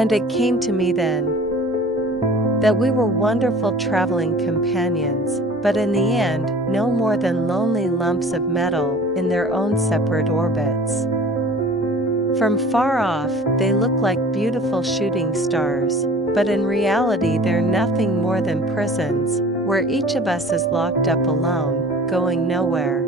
And it came to me then that we were wonderful traveling companions, but in the end, no more than lonely lumps of metal in their own separate orbits. From far off, they look like beautiful shooting stars, but in reality they're nothing more than prisons, where each of us is locked up alone, going nowhere.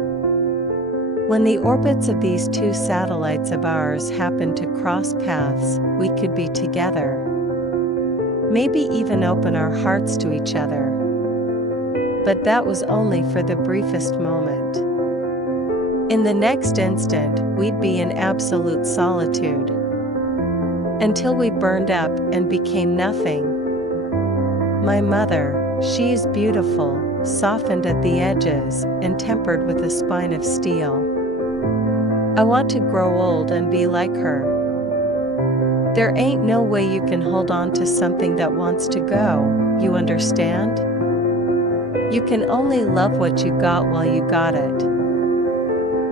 When the orbits of these two satellites of ours happen to cross paths, we could be together. Maybe even open our hearts to each other. But that was only for the briefest moment. In the next instant, we'd be in absolute solitude. Until we burned up and became nothing. My mother, she is beautiful, softened at the edges, and tempered with a spine of steel. I want to grow old and be like her. There ain't no way you can hold on to something that wants to go, you understand? You can only love what you got while you got it.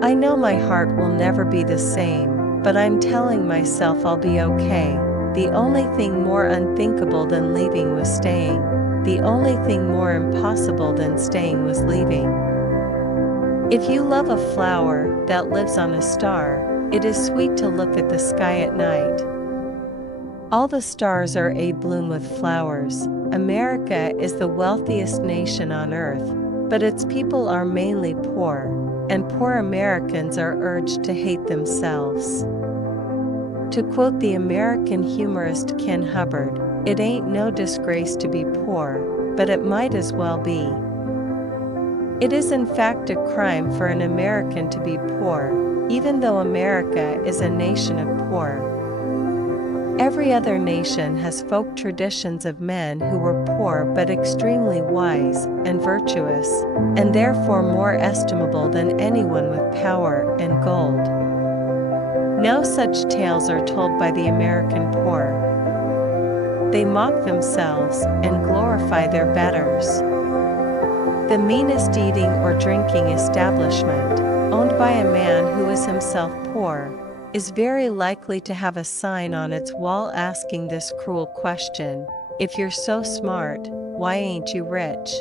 I know my heart will never be the same, but I'm telling myself I'll be okay. The only thing more unthinkable than leaving was staying. The only thing more impossible than staying was leaving. If you love a flower that lives on a star, it is sweet to look at the sky at night. All the stars are abloom with flowers. America is the wealthiest nation on earth, but its people are mainly poor, and poor Americans are urged to hate themselves. To quote the American humorist Ken Hubbard, "It ain't no disgrace to be poor, but it might as well be." It is in fact a crime for an American to be poor, even though America is a nation of poor. Every other nation has folk traditions of men who were poor but extremely wise and virtuous, and therefore more estimable than anyone with power and gold. No such tales are told by the American poor. They mock themselves and glorify their betters. The meanest eating or drinking establishment, owned by a man who is himself poor, is very likely to have a sign on its wall asking this cruel question: if you're so smart, why ain't you rich?